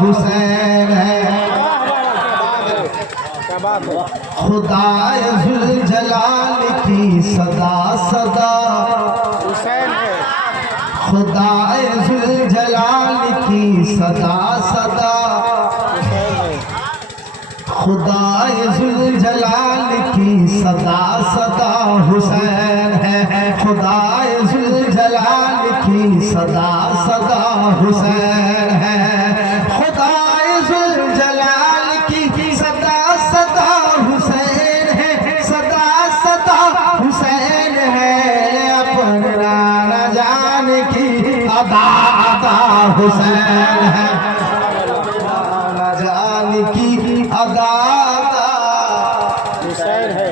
हुसैन है, खुदाए जुल जलाल की सदा सदा हुसैन है, खुदाए जुल जलाल की सदा सदा, खुदाए जुल जलाल की सदा सदा हुसैन है, खुदाए जुल जलाल की सदा सदा हुसैन है, खुदाए जुल जलाल की सदा सदा हुसैन है, सदा सदा हुसैन है, अपना न जान की अदा अदा हुसैन है, न जान की अदा हुसैन है।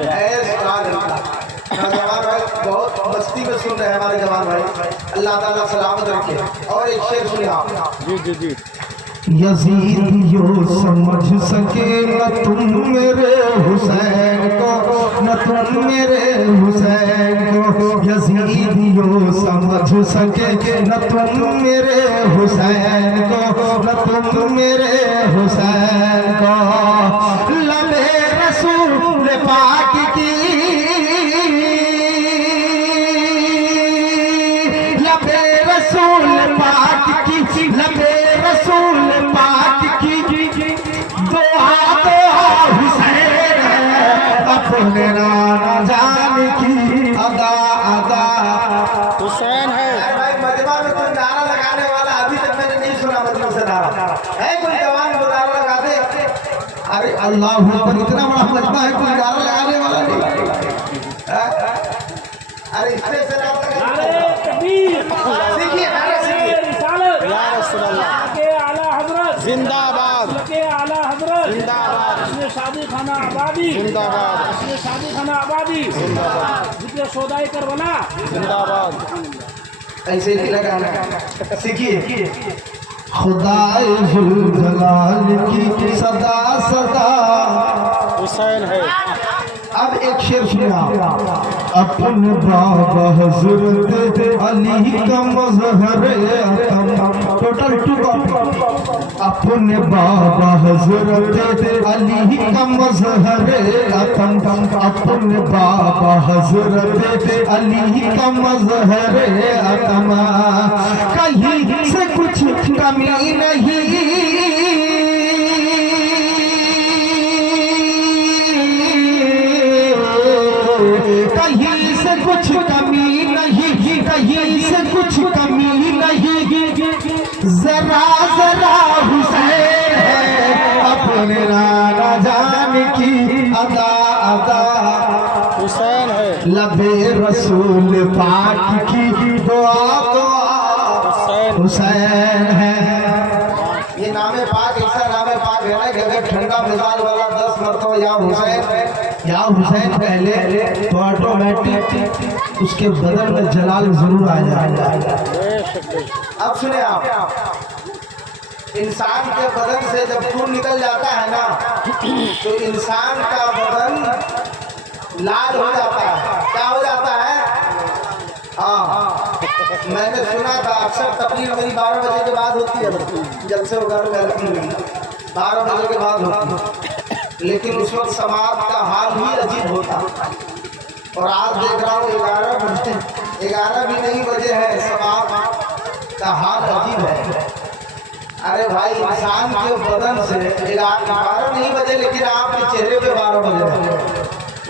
बहुत मस्ती में सुन रहे हैं हमारे जवान भाई, अल्लाह ताला सलामत रखे। और एक शेर सुनिए आप। जी जी जी। यजीद यो समझ सके न तुम मेरे हुसैन को, न तुम मेरे हुसैन को, यजीद यो समझ सके न तुम मेरे हुसैन को, न तुम मेरे हुसैन को, लबे रसूल पाक की, लबे रसूल पाक की, लबे रसूल पाक की दुआ तो हुसैन है, अपने नाना जान की अदा अदा हुसैन है। भाई मजमा में कोई नारा लगाने वाला अभी तक मैंने नहीं सुना, मतलब से नारा है कोई जवान जो नारा लगा दे। अरे अल्लाह पर इतना बड़ा मजमा है, कोई नारा लगाने वाला नहीं। अरे इससे से सीखिए, नारा सीखिए। या रसूल अल्लाह जिंदाबाद, जिंदाबाद, शादी खाना आबादी, जिंदाबाद, शादी खाना आबादी, जितने सौदाई कर बना जिंदाबाद। ऐसे ही लगाना सीखिए। खुदाए जुल जलाल की सदा सदा हुसैन है। अब एक शेर सुना। अपने बाबा हजरत अली का मजहर अतम, टोटल टू कॉपी। अपने बाबा हजरत अली का मजहर अतम, अपने बाबा हजरत अली का मजहर अतम, कहीं से कुछ कमी नहीं, कहीं से कुछ कमी नहीं, कहीं से कुछ कमी नहीं, जरा जरा हुसैन है, अपने नाना जान की अदा अदा हुसैन है। लबे रसूल पाक की दुआ दुआ हुसैन है। ये नामे पाक ऐसा नामे पाक है ना कि अगर ठंडा मिजाज वाला 10 मरतबा या हुसैन पहले तो ऑटोमेटिक उसके बदन में जलाल जरूर आ जाएगा। अब सुने आप, इंसान के बदन से जब खून निकल जाता है ना तो इंसान का बदन लाल हो जाता है। क्या हो जाता है? हाँ, मैंने सुना था अक्सर तकरीर मेरी 12 बजे के बाद होती है, जब से 12 बजे के बाद होती है, लेकिन उस वक्त समाज का हाल ही अजीब होता। और आज देख रहा हूँ 11 भी नहीं बजे है, समाज का हाल अजीब है। अरे भाई, इंसान के बदन से 12 नहीं बजे, लेकिन आपके चेहरे पे 12 बजे है।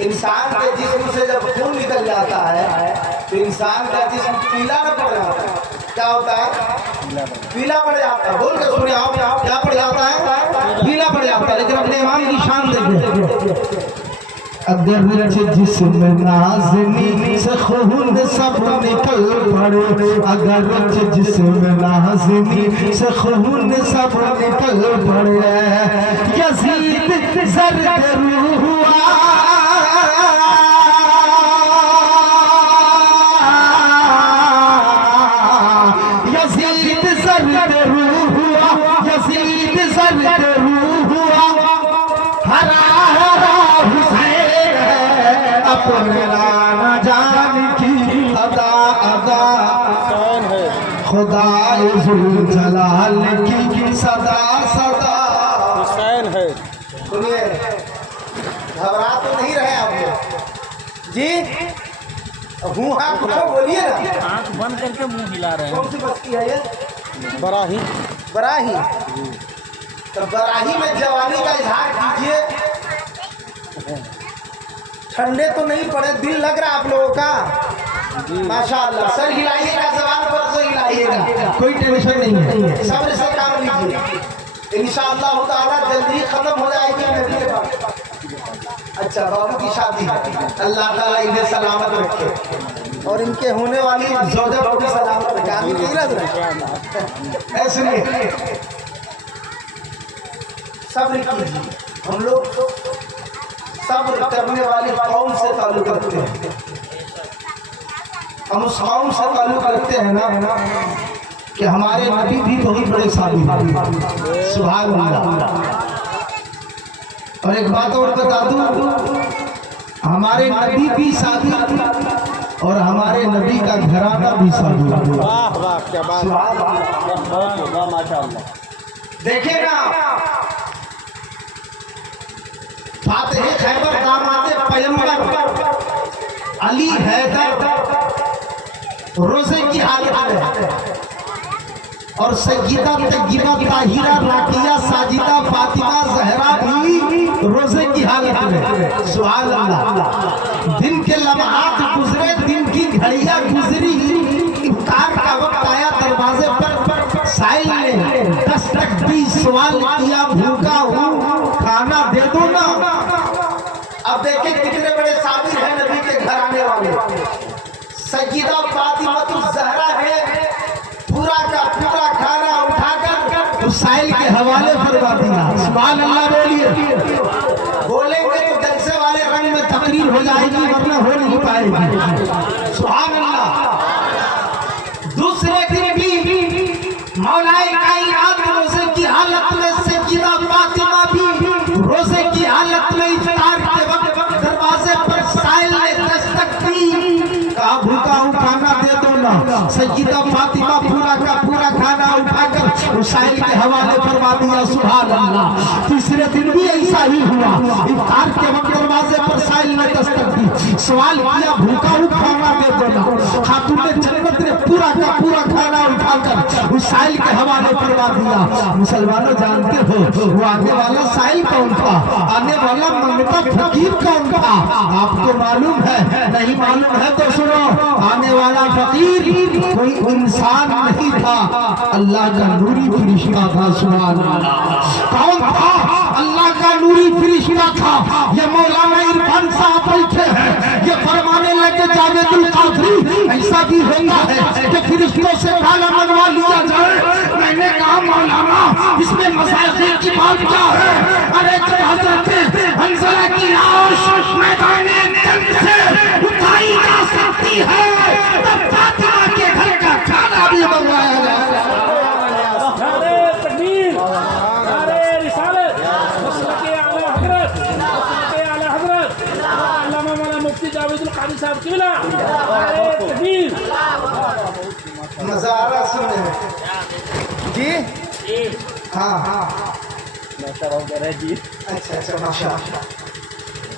इंसान के जिस्म से जब खून निकल जाता है तो इंसान का जिस्म पीला न पड़ जाता है। क्या होता है? पीला पड़ जाता है। बोल के सुनिए आप, क्या पड़ जाता है? पीला पड़ जाता है। लेकिन अपने इमाम की शान देखिए। अगर जिस्म नाज़नी से खून सब निकल पड़े, अगर जिस्म नाज़नी से खून सब निकल पड़े, यज़ीद ज़र्द रूह हुआ, यज़ीद ज़र्द रूह हुआ, यज़ीद ज़र्द रूह हुआ, हरा हरा हुसैन है, अपने नाना जान की अदा अदा हुसैन है। खुदा जुल जलाल की सदा जी हूँ हाँ कुछ बोलिए ना। आंख बंद करके मुंह हिला रहे हैं। कौन सी बस्ती है ये? बराही। बराही। तो बराही में जवानी का इजहार कीजिए। ठंडे तो नहीं पड़े, दिल लग रहा आप लोगों का? माशाअल्लाह। सर हिलाइएगा, जबान पर से हिलाइएगा, कोई टेंशन नहीं है, सब्र से काम लीजिए। इंशाअल्लाह ताला जल्दी खत्म हो जाएगी नबी के पास। अच्छा बाबू की शादी, अल्लाह ताला इन्हें सलामत रखे और इनके होने वाली जोजा को भी सलामत रखे। आमीन नहीं लग रहा? ऐसे नहीं, सब्र कीजिए। हम लोग सब्र करने वाली कौम से ताल्लुक रखते हैं। हम उस कौम से ताल्लुक रखते हैं ना कि हमारे नबी भी बहुत बड़े साबित हैं। सुभान अल्लाह। और एक बात और बता दूं, हमारे नबी भी साबित और हमारे नबी का घराना भी साबित। वाह वाह क्या बात। माशाअल्लाह। देखे ना, फातिह खैबर दामाद पैगंबर अली हैदर रोजे की हालत में और सय्यदा तय्यबा ताहिरा राकिया साजिदा फातिमा जहरा भी रोजे की हालत में। सुभान अल्लाह। दिन के लम्हात गुजरे, दिन की घड़ियां गुजरी, इफ्तार का वक्त आया, दरवाजे पर साइल ने दस्तक दी, सवाल किया भूखा हूँ खाना दे दो ना। अब देखिए कितने बड़े साबिर हैं नबी के घर आने वाले। सय्यदा फातिमा ज़हरा है, पूरा का पूरा खाना उठाकर उस साइल के हवाले करवा दिया। सुभान अल्लाह बोलिए। बोलेंगे तो जलसे वाले रंग में तकरीर हो जाएगी, वरना हो नहीं पाएगी। सुभान अल्लाह। दूसरे दिन भी मौलाए कायनात रोजे की हालत में, सय्यदा फातिमा भी रोजे की हालत में इफ्तार के वक्त दरवाजे पर साइल ने दस्तक दी, कहा भूखा हूँ खाना दे दो ना। सय्यदा फातिमा पूरा का पूरा खाना उठाकर उस साइल के हवाले करवा दिया। सुभान अल्लाह। तीसरे दिन भी ऐसा ही हुआ, इफ्तार के वक्त दरवाजे पर साइल ने दस्तक दी, सवाल किया भूखा हूँ खाना दे दो ना। खातून जन्नत ने पूरा का पूरा खाना उठाकर उस साइल के हवाले करवा दिया। मुसलमानों जानते हो वो आने वाला साइल कौन था? आने वाला मंगता फकीर कौन था? आपको मालूम है? नहीं मालूम है तो सुनो। आने वाला फकीर कोई इंसान नहीं था, अल्लाह का नूरी फरिश्ता था। सुभान अल्लाह। कौन था? अल्लाह का नूरी फरिश्ता था। ये मौलाना इरफान साहब बैठे हैं, ये फरमाने लगे जावेदुल कादरी ऐसा भी होता है कि फरिश्तों से खाना मंगवा लिया जाए। मैंने कहा मौलाना इसमें मसाइल की बात क्या है? अरे जब हजरत हंज़ला की लाश मैदाने जंग से उठाई जा सकती है, तब फातिमा के घर का खाना भी मंगवाया जाए। नारे तकबीर, नारे रिसालत, मसलके आला हजरत, मसलके आला हजरत अल्लामा मौलाना मुफ्ती जावेदुल कादरी साहब किबला। नारे तकबीर। नजारा सुने जी। हाँ हाँ जी। अच्छा अच्छा माशा।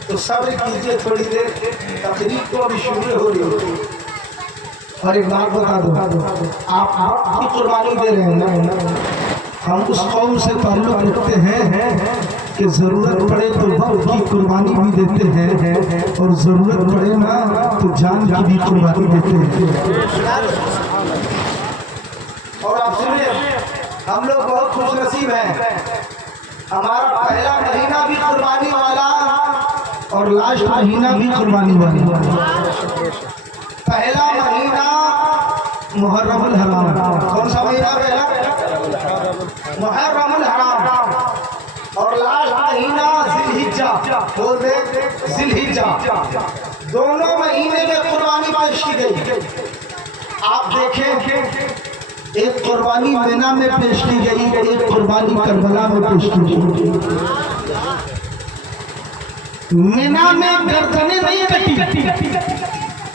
तो सब्र कीजिए थोड़ी देर, तकरीर तो अभी शुरू हो रही है। और एक बात बता दो, आप भी कुर्बानी दे रहे हैं ना। हम उस कौम से ताल्लुक रखते हैं कि जरूरत पड़े तो वक्त की कुर्बानी भी देते हैं और जरूरत पड़े ना तो जान की भी कुर्बानी देते हैं। और आप सुनिए, हम लोग बहुत खुश नसीब हैं। हमारा पहला महीना भी कुर्बानी वाला और लास्ट महीना भी कुर्बानी वाला। पहला महीना मुहर्रमुल हराम। कौन सा महीना पहला? मुहर्रमुल हराम। और लास्ट महीना जिलहिज्जा। बोल दे जिलहिज्जा। दोनों महीने में कुर्बानी पेश की गई। आप देखें, एक कुर्बानी मिना में पेश की गई, एक कुर्बानी करबला में पेश की गई। मिना में गर्दनें नहीं कटी,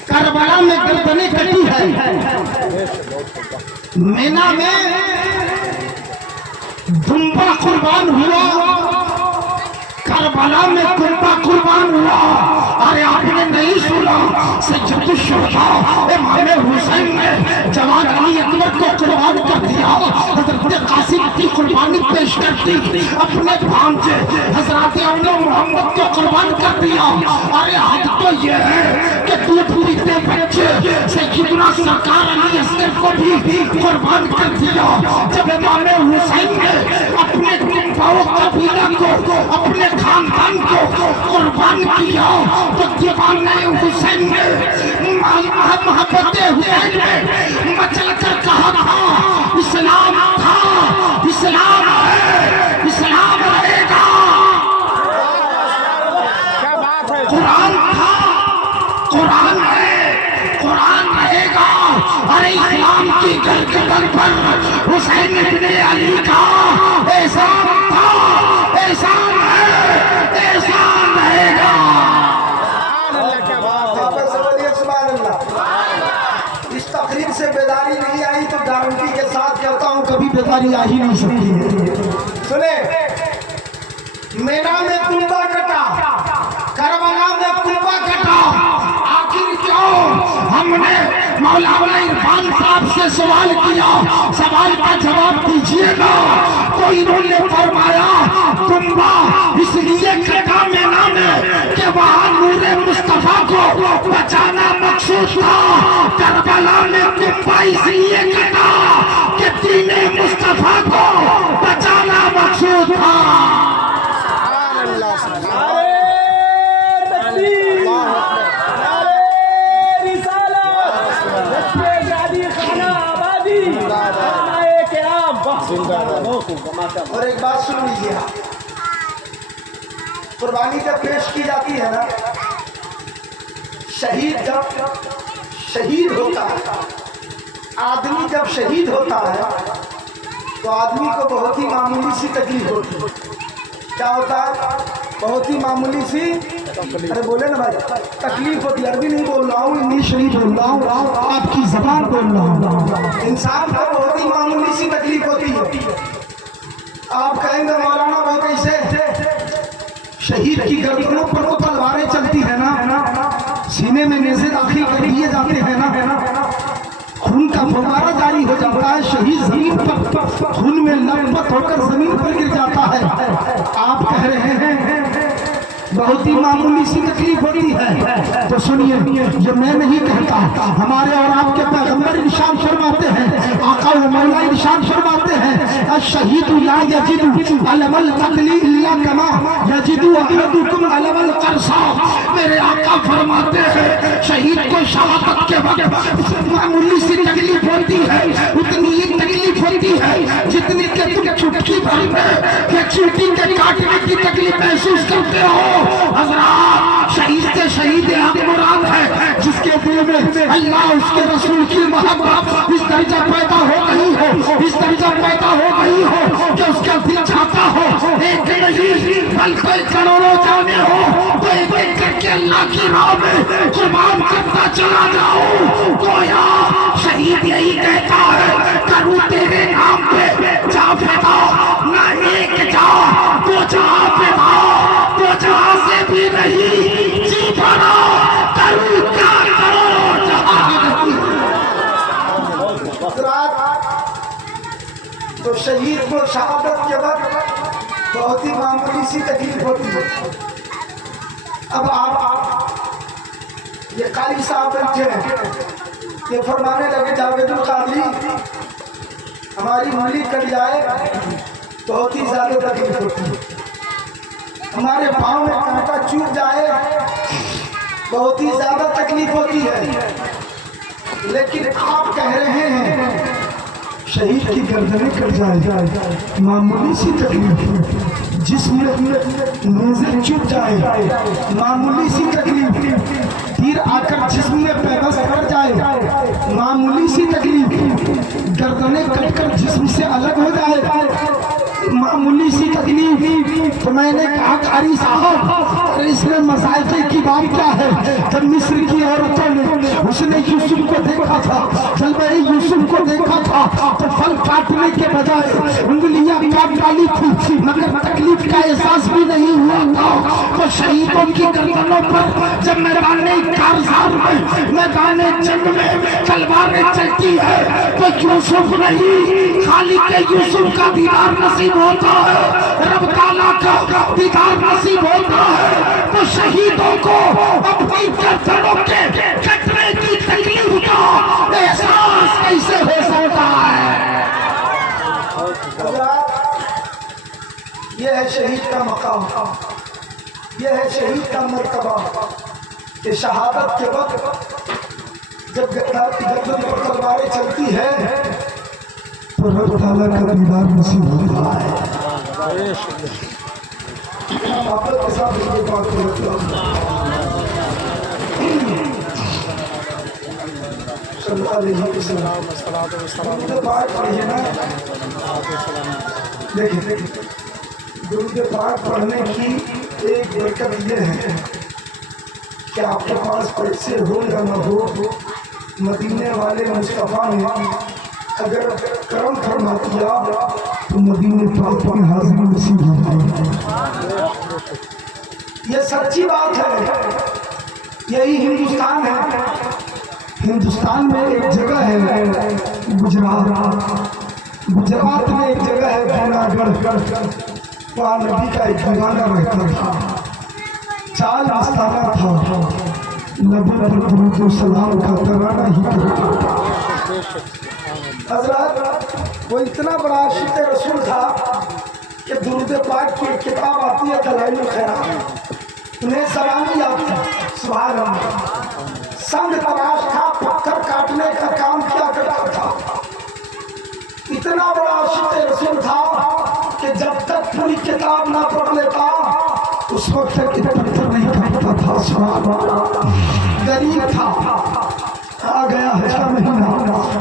करबला में गर्दनें कटी है। मिना में दुम्बा कुर्बान हुआ, करबला में कुर्बा कुर्बान हुआ। अरे आपने नहीं नहीं सुना, सैयदुल शुहदा इमाम हुसैन ने जवान अली अकबर को कुर्बान कर दिया। हजरत कासिम की कुर्बानी पेश कर दी, अपने भांजे हजरत औला मोहम्मद को कुर्बान कर दिया। अरे हद तो ये है कि दूध पीते बच्चे सैयदना सरकार अली असगर को भी कुर्बान कर दिया। जब इमाम हुसैन ने अपने कुंभाओं कबीला को, अपने खानदान को कुर्बान किया, तो दीवाने हुसैन ने मोहब्बत हुसैन ने मचल कर कहा था, इस्लाम था, इस्लाम है, इस्लाम रहेगा। क्या बात है। कुरान था, कुरान है, कुरान रहेगा। अरे इस्लाम की गर्दन पर हुसैन इब्ने अली का एहसान था, एहसान है, एहसान रहेगा। क्या बात है। वापस बोलिए सुभान अल्लाह। इस तकरीर से बेदारी नहीं आई तो गारंटी के साथ कहता हूँ कभी बेदारी आ ही नहीं सकती है। सुने, मेरा में कुंबा कटा, करबला में कुंबा कटा, आखिर क्यों? हमने मौलाना इरफान साहब से सवाल किया, सवाल का जवाब दीजिएगा। तो इन्होंने फरमाया कुंबा इसलिए कटा मेना में कि वहाँ नूरे मुस्तफा को बचाना मकसूद था। करबला में कुंबा इसलिए कटा कि दीने मुस्तफा को बचाना मकसूद था। और एक बात सुन लीजिए, कुर्बानी जब पेश की जाती है ना, शहीद जब शहीद होता है, आदमी जब शहीद होता है तो आदमी को बहुत ही मामूली सी तकलीफ होती है। क्या होता है? बहुत ही मामूली सी, अरे बोले ना भाई, तकलीफ होती है। अरबी नहीं बोल रहा हूँ, इंग्लिश नहीं बोल रहा हूँ, आपकी जबान बोल रहा हूँ। इंसान को बहुत ही मामूली सी तकलीफ होती है। आप कहेंगे मौलाना वो कैसे? शहीद की गर्दनों पर तो तलवारें चलती है ना, सीने में नेज़े दाखिल कर दिए जाते हैं ना, खून का फव्वारा जारी हो जाता है, शहीद जमीन पर खून में लथपथ होकर जमीन पर गिर जाता है। आप कह रहे हैं बहुत ही मामूली सी तकलीफ होती है, तो सुनिए, जो मैं नहीं कहता, हमारे और आपके पैगंबर इरशाद फरमाते हैं, आका व मौला इरशाद फरमाते हैं, अश-शहीद ला यजिदु अलमल तकलीफ इल्ला कमा यजिदु अहदुकुम अलमल करसा। मेरे आका फरमाते हैं शहीद को शहादत के वक्त मामूली सी तकलीफ होती है, उतनी ही तकलीफ होती है जितनी कि तुम चुटकी भर में या चींटी के काटने की तकलीफ महसूस करते हो। हज़रात, शहीद से शहीद आप मुराद है जिसके दिल में अल्लाह उसके रसूल की मोहब्बत इस दर्जा पैदा हो गई हो, इस दर्जा पैदा हो गई हो कि उसका दिल चाहता हो एक नहीं बल्कि करोड़ों जाने हो तो एक एक करके अल्लाह की राह में कुर्बान करता चला जाओ। तो यार शहीद यही कहता है, करूँ तेरे नाम पे जा फिदा, ना एक जा तो जहाँ फिदा, तो जहाँ से भी नहीं जी भरा, करूँ क्या करो जहाँ नहीं। तो शहीद को शहादत के वक्त बहुत ही मामूली सी तकलीफ होती है। अब आप ये काली साहब बैठे हैं, ये फरमाने लगे जावेदुल कादरी हमारी उंगली कट जाए बहुत ही ज्यादा तकलीफ होती है, हमारे पाँव में कांटा चुभ जाए बहुत ही ज्यादा तकलीफ होती है। लेकिन आप कह रहे हैं शहीद की गर्दनें कट जाए मामूली सी तकलीफ, जिसमें नेज़े चुभ जाए मामूली सी तकलीफ, तीर आकर जिस्म में पैबस्त कर जाए मामूली सी तकलीफ, गर्दनें कटकर जिस्म से अलग हो जाए मामूली सी तकलीफ। तो मैंने कहा कारी साहब इसमें मसाइल की बात क्या है? जब मिस्र की औरतों ने उसने यूसुफ को देखा था, जब मैंने यूसुफ को देखा था तो फल काटने के बजाय उंगलियां काट डाली थी, मगर तकलीफ का एहसास भी नहीं हुआ था। तो और शहीदों की गर्दनों पर जब मैदान कारज़ार में, मैदान जंग में तलवारें चलती है तो यूसुफ नहीं, खालिक के यूसुफ का दीदार नसीब होता है, रब ताला का दीदार नसीब होता है। तो शहीदों को अपनी गर्दनों के कटने की तकलीफ का एहसास कैसे हो सकता है? यह है शहीद का मकाम, यह है शहीद का मर्तबा कि शहादत के वक्त जब गर्दन पर तलवारें चलती है तो रब ताला का दीदार नसीब होता है। आप लोग के साथ एक बात करते देखिए दुरूद पाक पढ़ने की एक बरकत ये है कि आपके पास पैसे हो या न हो, मदीने वाले मुस्तफा ने अगर करम फरमा दिया तो मदीने पाक में हाजिरी नसीब होती है। ये सच्ची बात है, यही हिंदुस्तान है। हिंदुस्तान में एक जगह है गुजरात, गुजरात में एक जगह है जूनागढ़, वहाँ नबी का एक दीवाना रहता था, चाल आस्थाना था, नबी पर दुरूद सलाम का तराना ही करता। हज़रत वो इतना बड़ा आशिक़ रसूल था कि दुरूद पाक की एक किताब आती है दलाइलुल खैरात, उन्हें सलामी आती है, सुभान अल्लाह। संग तराश था, पत्थर काटने का काम किया करता था। इतना बड़ा आशिक़ रसूल था कि जब तक पूरी किताब ना पढ़ लेता उस वक्त तक पत्थर नहीं काटता था। सुभान अल्लाह। गरीब था, आ गया हज का महीना,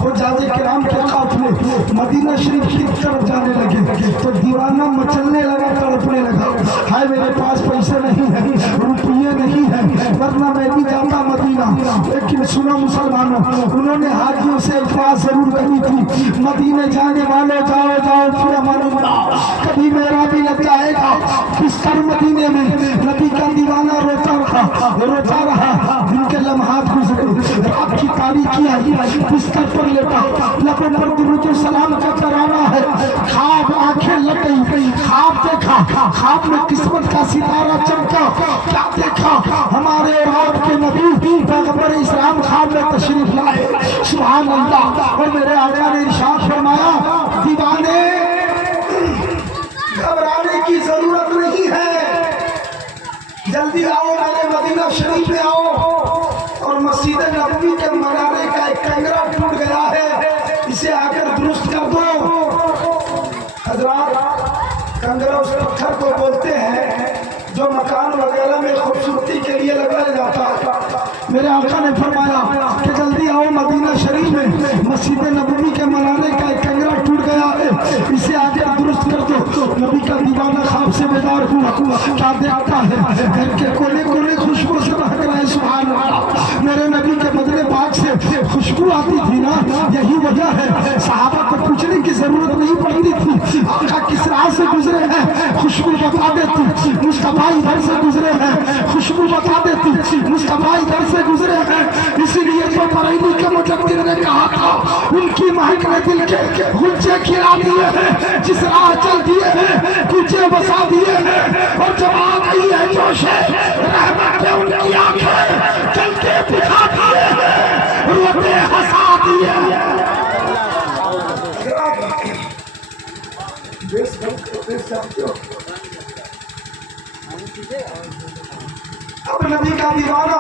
वो जाजे किराम के काफिले मदीना शरीफ की तरफ जाने लगे तो दीवाना मचलने लगा, तड़पने लगा, हाय मेरे पास पैसे नहीं है, रुपये नहीं है, वरना मैं भी जाता मदीना। लेकिन सुनो मुसलमानों, उन्होंने हाजियों से इल्तिमास जरूर करी थी, मदीने जाने वाले जाओ जाओ फिर अमानुल्लाह, कभी मेरा भी लग जाएगा। बिस्तर मदीने में नबी का दीवाना रोता रहा, उनके लम्हात गुजरे, रात की तारीखी आई, बिस्तर पर लेटा, लबों पर दुरूद सलाम का तराना है, ख्वाब आंखें लग गई, ख्वाब देखा, ख्वाब में किस्मत का सितारा चमका। क्या देखा? हमारे और आपके नबी पैगंबर इस्लाम ख्वाब में तशरीफ लाए, सुभान अल्लाह। और मेरे आका ने इरशाद फरमाया, दीवाने घबराने की जरूरत नहीं है, जल्दी आओ मेरे मदीना शरीफ में आओ। और मस्जिद नबवी के मनारे का एक कंगरा टूट गया है, इसे आकर दुरुस्त कर दो। हजरात, कंगरा उस पत्थर को बोलते हैं जो मकान वगैरह में खूबसूरती के लिए लगाया जाता है। मेरे आका ने फरमाया कि जल्दी आओ मदीना शरीफ में, मस्जिद नबवी के मनारे का एक कंगरा टूट गया है, इसे आगे दुरुस्त कर दो। नबी का दीवाना ख्वाब से बेदार हुआ, क्या देखता है? घर के कोने कोने खुशबू से महक रहा है, सुभान अल्लाह। मेरे नबी के बदले पाक से खुशबू आती थी ना, यही वजह है सहाबा को पूछने की जरूरत नहीं पड़ती थी, आका किस राह से गुजरे हैं खुशबू बता देती, मुस्तफा इधर से गुजरे हैं खुशबू बता देती, मुस्तफा इधर से गुजरे हैं। इसीलिए तो बरेली के मुजद्दिद ने कहा था, उनकी महक ने दिल के गुंजे खिला दिए हैं, जिस राह चल दिए हैं गुंजे बसा दिए हैं। और जब आ गई है जोश रहमत पे उनकी आंखें चल के दिखा दिए हैं, रोते हंसा दिए हैं। अब नबी का दीवाना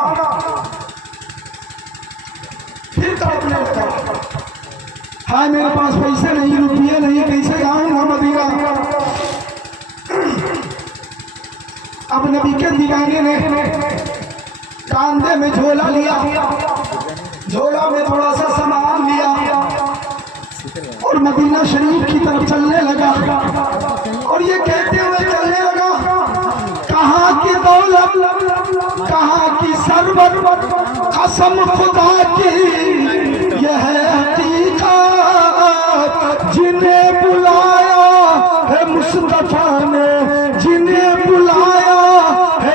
फिर तड़पने लगा, हाय मेरे पास पैसे नहीं, रुपये नहीं, कैसे जाऊंगा मदीना। अब नबी के दीवाने ने कांधे में झोला लिया, झोला में थोड़ा सा सामान लिया और मदीना शरीफ की तरफ चलने लगा। और ये कहते हुए चलने लगा, कहाँ की दौलत, कहाँ की सरवत, कसम खुदा की यह हकीकत, जिन्हें बुलाया है मुस्तफा ने, जिन्हें बुलाया है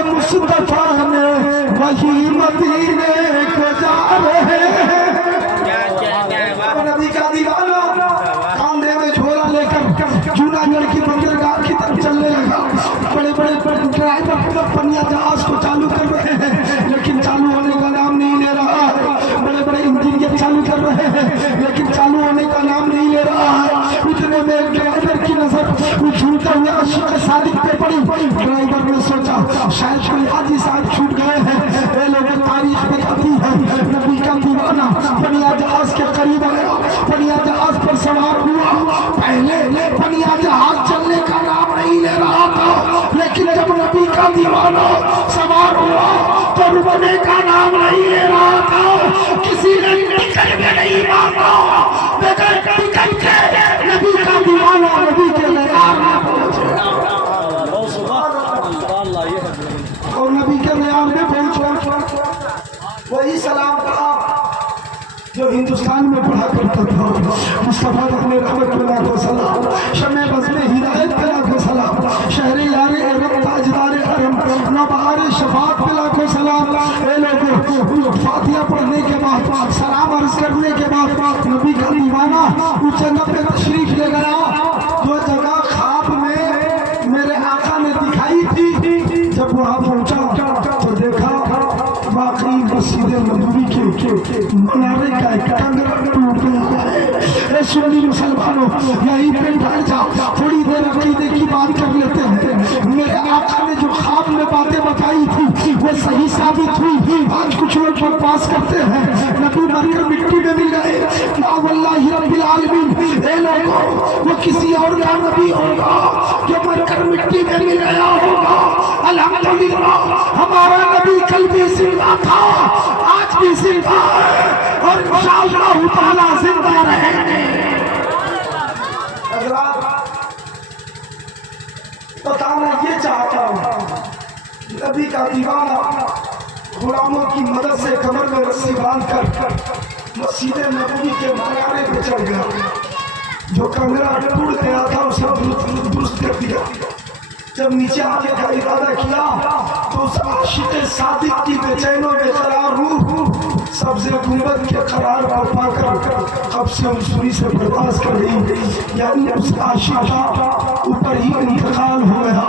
पड़ी। ड्राइवर ने सोचा शायद कोई हाजी साहब छूट गए हैं। ये लोगों तारीख बताती है नबी का दीवाना पनिया जहाज के करीब आया, पनिया जहाज पर सवार हुआ। पहले पनिया जहाज चलने का नाम नहीं ले रहा था, लेकिन जब नबी का दीवाना सवार हुआ तो रुकने का नाम नहीं ले रहा था। किसी ने टिकट में नहीं मांगा, बगैर टिकट के नबी का दीवाना नबी के लयार में पहुंचे और नबी के लयार में पहुंचे। वही सलाम कहा जो हिंदुस्तान में पढ़ा करता था। मुस्तफा अपने रहमत को सलाम, शमे बस में हिदायत पिला को सलाम, शहरे यारे अरब ताजदारे हरम नवारे शफात पिला को सलाम। ए लोगों फातिहा पढ़ने के बाद सलाम अर्ज करने के बाद नबी का दीवाना उस जगह पे तशरीफ ले गया जो जगह ख्वाब में मेरे आका ने दिखाई थी। जब वहाँ पहुँचा तो देखा वाकई मस्जिद नबवी के मीनारे का एक कंगरा टूट गया है। सुन्नी मुसलमानों यहीं पे बैठ जाओ, थोड़ी देर अकीदे की बात कर लेते हैं। मेरे आका ने जो ख्वाब में बातें बताई थी वो सही साबित हुई। आज कुछ लोग बकवास करते हैं नबी मरकर मिट्टी में मिल गए, ना वल्लाहि रब्बिल आलमीन। ए लोगों वो किसी और का नबी होगा जो मरकर मिट्टी में मिल गया होगा। अल्हम्दुलिल्लाह हमारा नबी कल भी जिंदा था, आज भी जिंदा है और इंशाअल्लाह ताला जिंदा रहेंगे। बताना ये चाहता हूँ नबी का दीवाना गुलामों की मदद से कमर में रस्सी बांधकर मस्जिद नबवी के मीनारे पे चढ़ गया। जो कंगरा टूट गया था उसे दुरुस्त कर दिया। जब नीचे आने का इरादा किया तो उस आशिक़े सादिक की बेचैनो बेकरार रूह सब्ज़े गुंबद के करार पर पाकर कब से उसूरी से बर्दाश्त कर गई, यानी उस आशिक़ का ऊपर ही इंतकाल हो गया।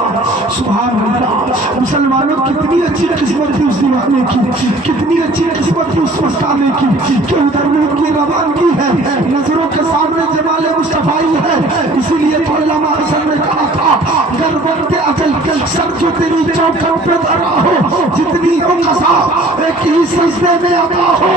सुभान अल्लाह। मुसलमानों कितनी अच्छी किस्मत थी उस दीवाने की, कितनी अच्छी किस्मत थी उस मस्ताने की कि उधर मुल्क की रवानगी है, नजरों के सामने जमाले मुस्तफाई है। इसीलिए तो अल्लामा हसन ने कहा था गर्वत अकल सर जो तेरी चौखट पे धरा हो, जितनी हो कसा एक ही सजदे में अदा हो।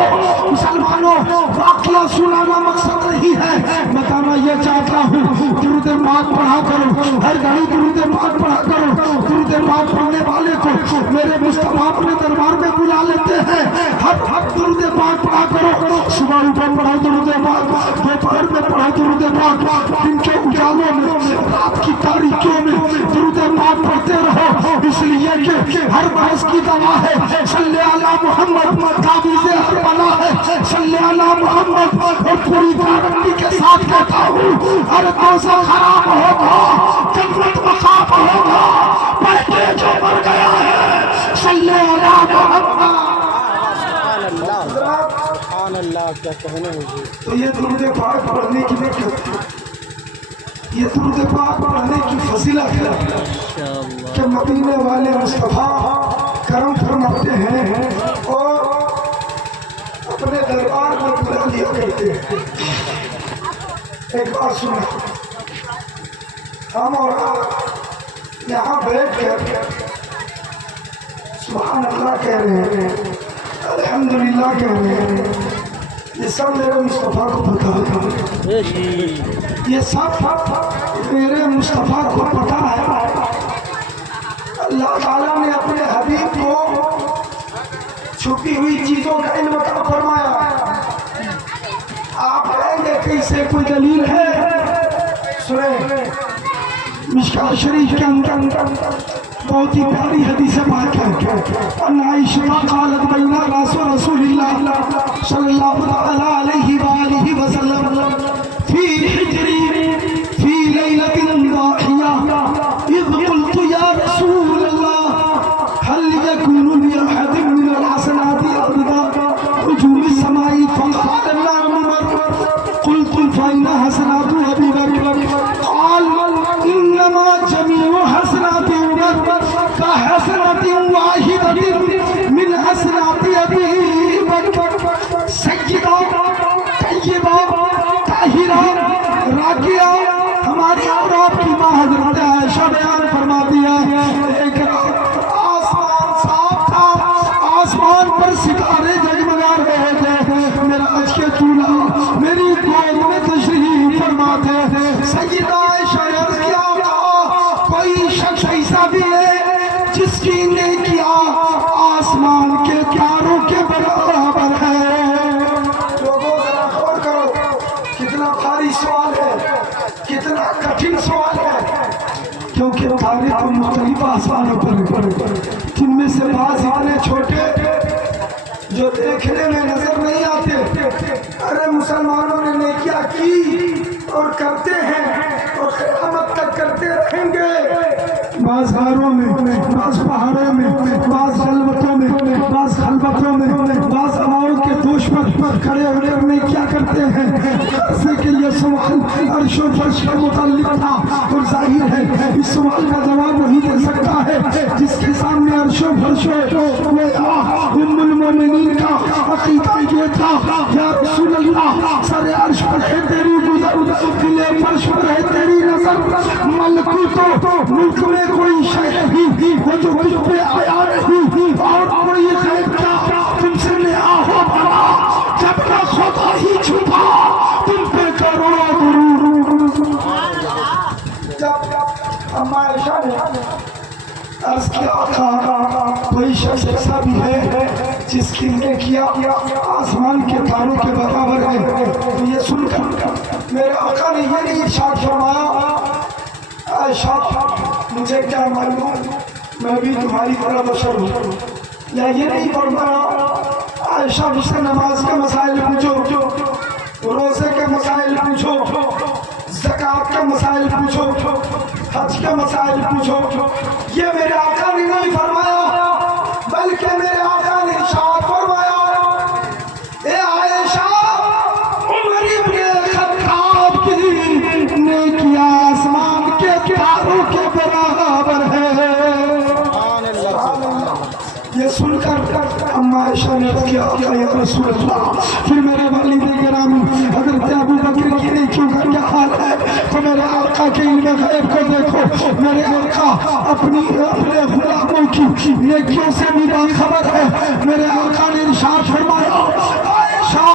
मुसलमानों वाक़या सुनाना मकसद नहीं है, बताना ये चाहता हूँ दुरूद पाक पढ़ा करो, हर घड़ी दुरूद पाक पढ़ा करो। दुरूद पाक पढ़ने वाले को मेरे मुस्तफा अपने दरबार में बुला लेते हैं। हर दुरूद पाक पढ़ा करो, सुबह ऊपर पढ़ो दुरूद पाक, दोपहर में पढ़ो दुरूद पाक, दिन के उजालों में रात की तारीखों में दुरूद पाक पढ़ते रहो। इसलिए कि हर बहस की दवा है सल्ले अला मोहम्मद, ताबीज़ हर बला है सल्ले अला मोहम्मद। और पूरी गारंटी के साथ कहता हूँ हर दोसा खराब होगा, जन्नत मकाम होगा, पढ़ते जो मर गया है सल्ले अला मोहम्मद। क्या कहने मुझे तो ये दुरूद पाक पढ़ने की ये दुरूद पाक पढ़ने की फजीलत है कि मदीने वाले मुस्तफा करम फरमाते हैं और अपने दरबार में बुला लिया करते हैं। एक बात सुनो, हम और आप यहाँ बैठ कर सुभान अल्लाह कह रहे हैं, अल्हम्दुलिल्लाह कह रहे हैं, ये सब मेरे मुस्तफा को पता है। ये सब मेरे मुस्तफा को पता है। अल्लाह ताला ने अपने हबीब को छुपी हुई चीजों का इल्म अता फरमाया। आप कहेंगे कि इससे कोई दलील है? सुने, मिशकात शरीफ के अंदर बहुत ही प्यारी हदीस पाक है। अन्नाइशा क़ालत बैना रसूलुल्लाह सल्लल्लाहु अलैहि वसल्लम फी हिजरी फी लैलतिन दाहिया इज़ क़ुल्तु या रसूलल्लाह हल यकूनु लि अहदिन मिन अल-हसनाति अरदा हुजूम समाई फ़क़ाल ला उमर क़ुल्तु फ़इन्ना हसनातु अबी बकर क़ाल इन्नमा जमीउ हसनाति उमर का हसनाति वाहिदतिन मिन हसनाति अबी बकर सय्यदा तय्यबा शख्स ऐसा भी है जिसकी नेकियां आसमान के तारों के बराबर है। लोगों जरा गौर करो, कितना भारी सवाल है, कितना कठिन सवाल है, क्योंकि तारे तो मुख्तलिफ आसमानों पर, जिनमें से बाज इतने छोटे जो देखने में नजर नहीं आते। अरे मुसलमानों ने नेकियां की और करते हैं और क़यामत तक करते रहेंगे। बाज़ गारों में, बाज़ पहाड़ों में, बाज़ खलवतों में, बाज़ खलवतों में, बाज़ हवाओं के दोष पर खड़े होकर नेकियां करते हैं। ऐसे के लिए सवाल अर्श और फर्श के मुताल्लिक था और जाहिर है इस सवाल का जवाब नहीं दे सकता है जिसके सामने अर्श और फर्श हो। उम्मुल मोमिनीन का अकीदा ये था, या रसूल अल्लाह, सरे अर्श पर है तेरी गुज़र, दिले फर्श पर है तेरी नजर। मलकूत मुल्क में कोई शय नहीं वो जो मुझ पे आया नहीं, और कोई गैब का तुमसे नया हो भला, जब ना खुदा ही छुपा तुम पे करोड़ों गुरूर। जब अम्मा आयशा ने अर्ज़ किया था कोई शख्स ऐसा भी है जिसकी नेकियां आसमान के तारों के बराबर है, तो ये सुनकर मेरे आका ने ये नहीं इरशाद फरमाया आयशा मुझे क्या मालूम, मैं भी तुम्हारी तरह बशर हूँ, या ये नहीं फरमाया आयशा मुझसे नमाज के मसाइल पूछो, रोजे के मसाइल पूछो, ज़कात के मसाइल पूछो, हज के मसाइल पूछो। ये मेरे आका ने नहीं फरमाया, बल्कि मेरे आका ने इरशाद फरमाया ए आयशा, उमर इब्न खत्ताब की नेकियां आसमान के तारों के बराबर है। ये सुनकर अम्मा आयशा ने किया या रसूल अल्लाह, फिर मेरे वालिद गिरामी हज़रत अबू बकर की नेकियों का क्या हाल है, तो मेरे आका के इल्म गैब को देखो। मेरे आका अपने गुलामों की नेकियों से भी बाखबर है। मेरे आका ने इरशाद फरमाया